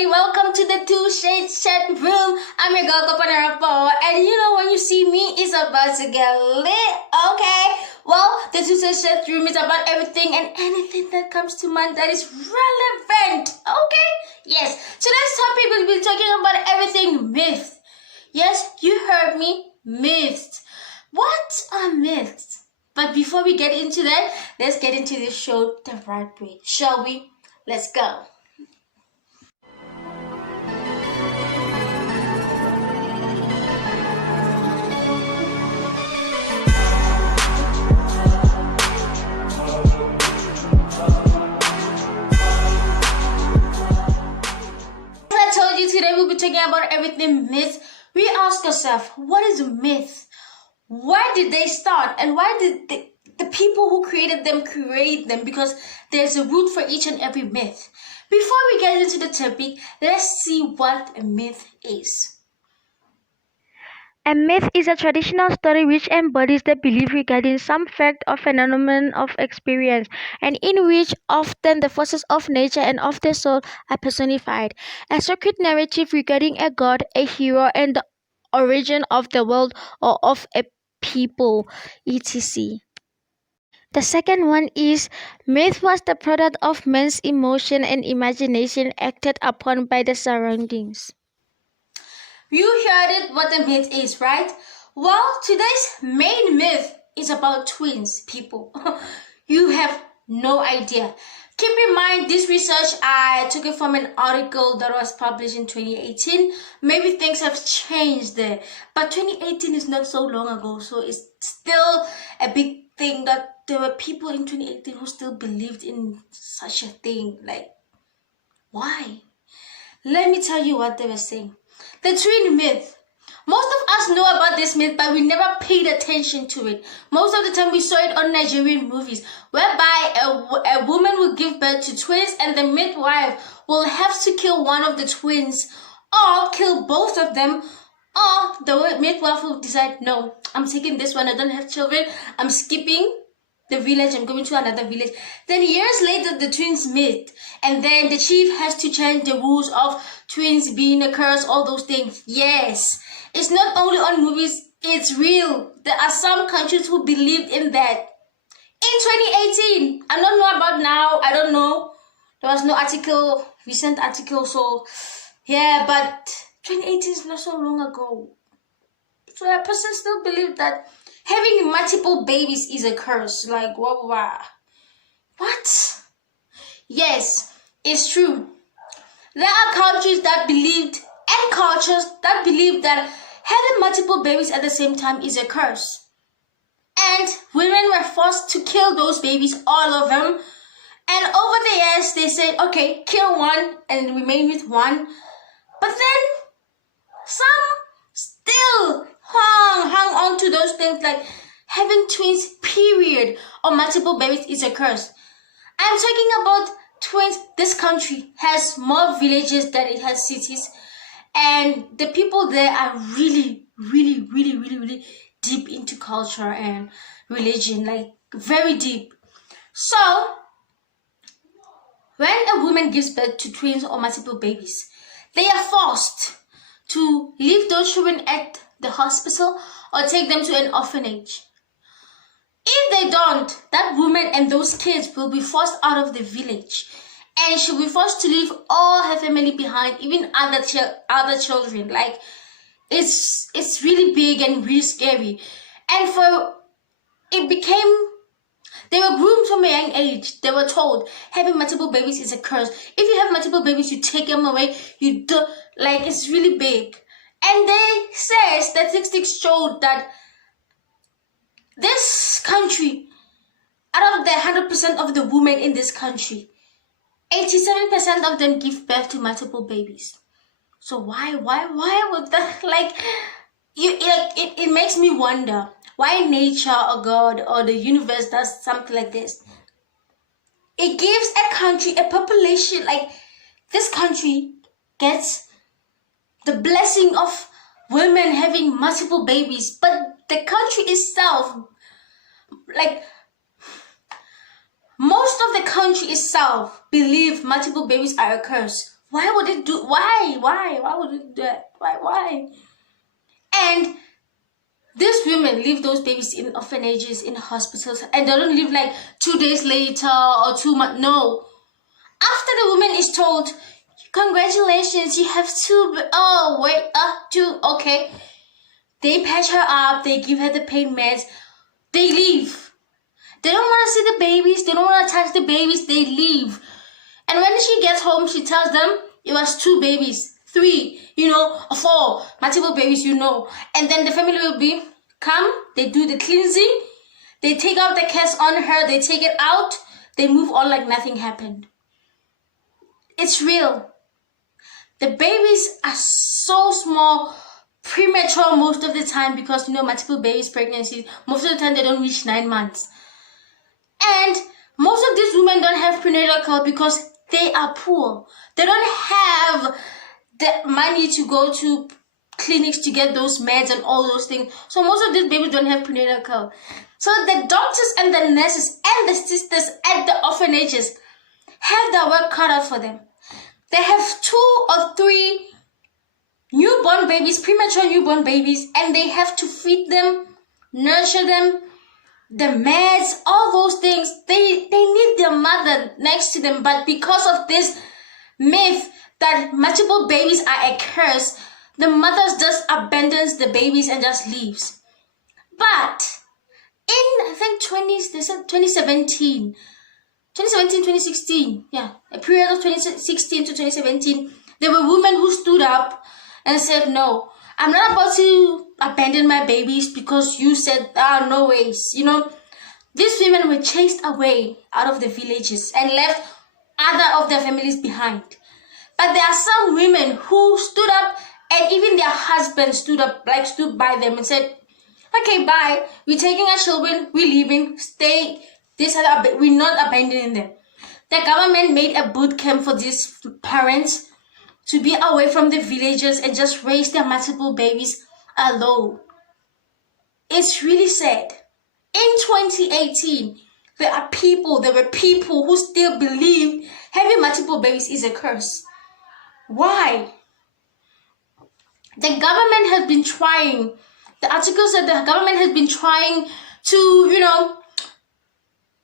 everybody, welcome to the 2SHADES chat room. I'm your girl Panarapo, and you know when you see me, it's about to get lit, okay? Well, the 2SHADES chat room is about everything and anything that comes to mind that is relevant, okay? Yes, today's topic will be talking about everything myth. Yes, you heard me, myths. What are myths? But before we get into that, let's get into this show the right way, shall we? Let's go. Today we'll be talking about everything myth. We ask ourselves, what is a myth? Where did they start? And why did the people who created them create them? Because there's a root for each and every myth. Before we get into the topic, let's see what a myth is. A myth is a traditional story which embodies the belief regarding some fact or phenomenon of experience, and in which often the forces of nature and of the soul are personified. A sacred narrative regarding a god, a hero, and the origin of the world or of a people, etc. The second one is myth was the product of man's emotion and imagination acted upon by the surroundings. You heard it, what a myth is, right? Well, today's main myth is about twins, people. You have no idea. Keep in mind, this research, I took it from an article that was published in 2018. Maybe things have changed there. But 2018 is not so long ago, so it's still a big thing that there were people in 2018 who still believed in such a thing. Like, why? Let me tell you what they were saying. The twin myth. Most of us know about this myth, but we never paid attention to it. Most of the time we saw it on Nigerian movies, whereby a woman will give birth to twins and the midwife will have to kill one of the twins or kill both of them, or the midwife will decide, no, I'm taking this one, I don't have children, I'm skipping the village, I'm going to another village. Then years later, the twins meet, and then the chief has to change the rules of twins being a curse, all those things. Yes, it's not only on movies, it's real. There are some countries who believed in that. In 2018, I don't know about now, I don't know. There was no article, recent article, so yeah, but 2018 is not so long ago. So a person still believed that having multiple babies is a curse. Like, what? Yes, it's true. There are countries that believed and cultures that believe that having multiple babies at the same time is a curse. And women were forced to kill those babies, all of them. And over the years, they said, okay, kill one and remain with one. But then, some still hung on to those things like having twins, period, or multiple babies is a curse. I'm talking about twins. This country has more villages than it has cities, and the people there are really deep into culture and religion, like very deep. So when a woman gives birth to twins or multiple babies, they are forced to leave those children at the hospital or take them to an orphanage. If they don't, that woman and those kids will be forced out of the village, and she'll be forced to leave all her family behind, even other children. Like, it's really big and really scary. And they were groomed from a young age. They were told having multiple babies is a curse. If you have multiple babies, you take them away. You do, like, it's really big. And they say statistics showed that this country, out of the 100% of the women in this country, 87% of them give birth to multiple babies. So why would that, like, it makes me wonder why nature or God or the universe does something like this. It gives a country a population, like this country gets the blessing of women having multiple babies, but the country itself, like most of the country itself, believe multiple babies are a curse. Why would it do? Why would it do that? Why? And these women leave those babies in orphanages, in hospitals, and they don't leave like 2 days later or 2 months. No. After the woman is told, congratulations, you have two. Oh, wait, two. Okay. They patch her up. They give her the pain meds. They leave. They don't want to see the babies. They don't want to touch the babies. They leave. And when she gets home, she tells them it was 2 babies, 3, 4, multiple babies, And then the family will be, come, they do the cleansing, they take out the cast on her, they take it out, they move on like nothing happened. It's real. The babies are so small, premature most of the time because, multiple babies, pregnancies, most of the time they don't reach 9 months. And most of these women don't have prenatal care because they are poor. They don't have the money to go to clinics to get those meds and all those things. So most of these babies don't have prenatal care. So the doctors and the nurses and the sisters at the orphanages have their work cut out for them. They have 2 or 3 newborn babies, premature newborn babies, and they have to feed them, nurture them, the meds, all those things. They need their mother next to them, but because of this myth that multiple babies are a curse, the mother just abandons the babies and just leaves. But in, I think, 2017, 2016, a period of 2016 to 2017, there were women who stood up and said, no, I'm not about to abandon my babies because you said, no ways. These women were chased away out of the villages and left other of their families behind. But there are some women who stood up, and even their husbands stood by them and said, okay, bye, we're taking our children, we're leaving, stay, we're not abandoning them. The government made a boot camp for these parents to be away from the villages and just raise their multiple babies alone. It's really sad. In 2018, there were people who still believe having multiple babies is a curse. Why? The government has been trying, the article said the government has been trying to,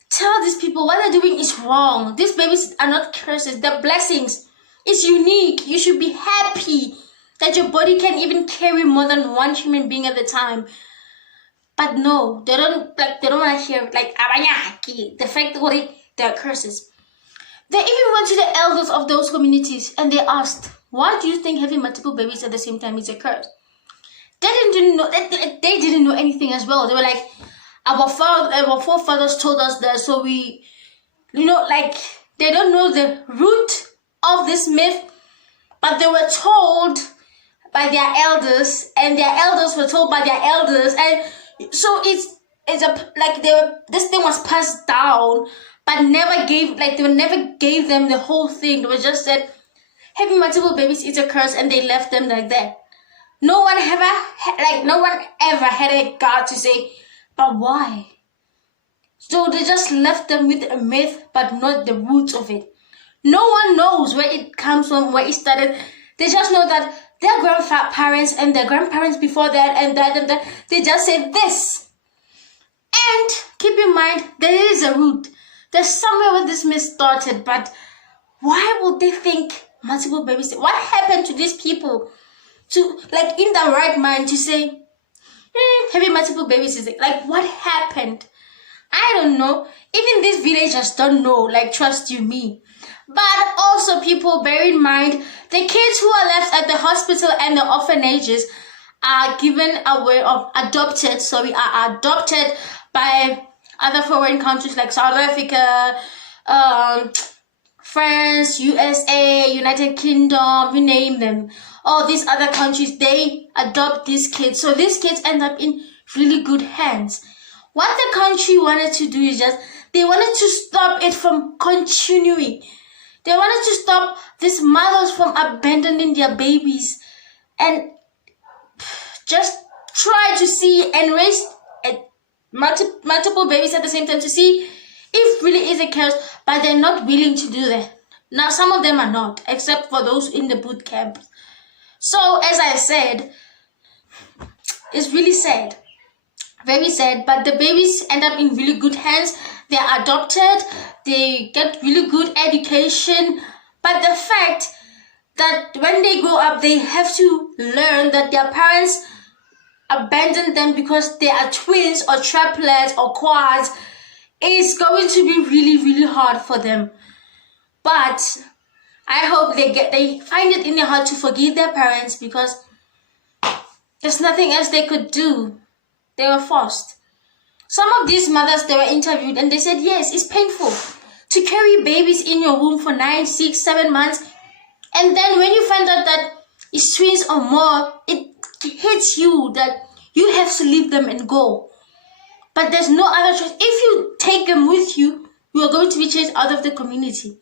tell these people what they're doing is wrong. These babies are not curses, they're blessings. It's unique. You should be happy that your body can even carry more than one human being at a time. But no, they don't want to hear the fact that they're curses. They even went to the elders of those communities and they asked, why do you think having multiple babies at the same time is a curse? They didn't know. They didn't know anything as well. They were like, our forefathers told us that, so we, they don't know the root of this myth, but they were told by their elders, and their elders were told by their elders, and so this thing was passed down, but they never gave them the whole thing. They were just said having multiple babies is a curse, and they left them like that. No one ever had a God to say, but why? So they just left them with a myth, but not the roots of it. No one knows where it comes from, where it started. They just know that their grandparents and their grandparents before that and that, they just said this. And keep in mind, there is a root. There's somewhere where this myth started, but why would they think multiple babies? What happened to these people to, in their right mind to say, having multiple babies is what happened? I don't know. Even these villagers don't know, trust you me. But also, people, bear in mind, the kids who are left at the hospital and the orphanages are given away are adopted by other foreign countries like South Africa, France, USA, United Kingdom, you name them. All these other countries, they adopt these kids. So these kids end up in really good hands. What the country wanted to do is they wanted to stop it from continuing. They wanted to stop these mothers from abandoning their babies and just try to see and raise multiple babies at the same time to see if really is a curse, but they're not willing to do that. Now, some of them are not, except for those in the boot camp. So, as I said, it's really sad. Very sad, but the babies end up in really good hands. They are adopted, they get really good education. But the fact that when they grow up, they have to learn that their parents abandoned them because they are twins or triplets or quads is going to be really, really hard for them. But I hope they find it in their heart to forgive their parents, because there's nothing else they could do. They were forced. Some of these mothers, they were interviewed and they said, yes, it's painful to carry babies in your womb for 9, 6, 7 months. And then when you find out that it's twins or more, it hits you that you have to leave them and go. But there's no other choice. If you take them with you, you are going to be chased out of the community.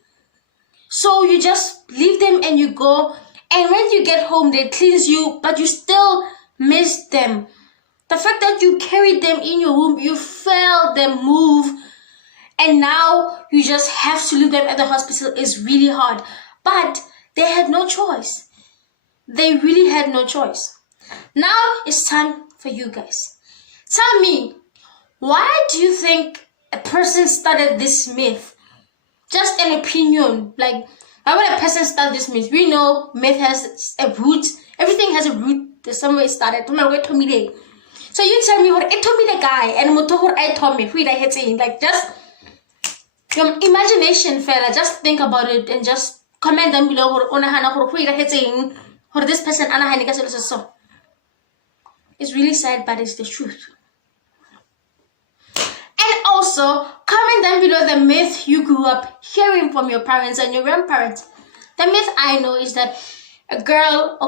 So you just leave them and you go. And when you get home, they cleanse you, but you still miss them. The fact that you carried them in your womb, you felt them move, and now you just have to leave them at the hospital is really hard. But they had no choice. They really had no choice. Now it's time for you guys. Tell me, why do you think a person started this myth? Just an opinion. Like, why would a person start this myth? We know myth has a root. Everything has a root. There's somewhere it started. So you tell me what it told me the guy and what I told me. Like, just your imagination, fella. Just think about it and just comment down below or this person. It's really sad, but it's the truth. And also, comment down below the myth you grew up hearing from your parents and your grandparents. The myth I know is that a girl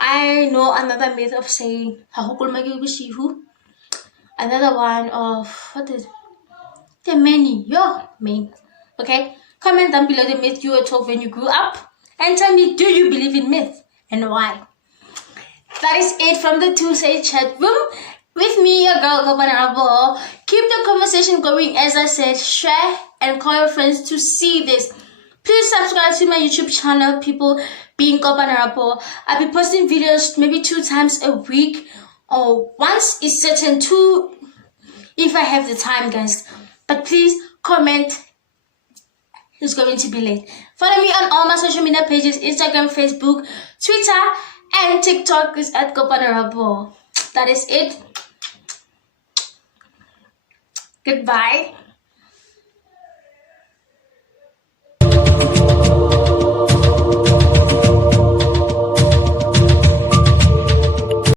I know another myth of saying another one of what is the many many. Okay, comment down below the myth you were told when you grew up, and tell me, do you believe in myth and why? That is it from the 2SHADES chat room with me, your girl Gopanarabo. Keep the conversation going. As I said, share and call your friends to see this. Please subscribe to my YouTube channel, people being Gopanarabo. I'll be posting videos maybe 2 times a week, or once is certain 2 if I have the time, guys. But please comment. It's going to be late. Follow me on all my social media pages: Instagram, Facebook, Twitter, and TikTok is at Gopanarabo. That is it. Goodbye.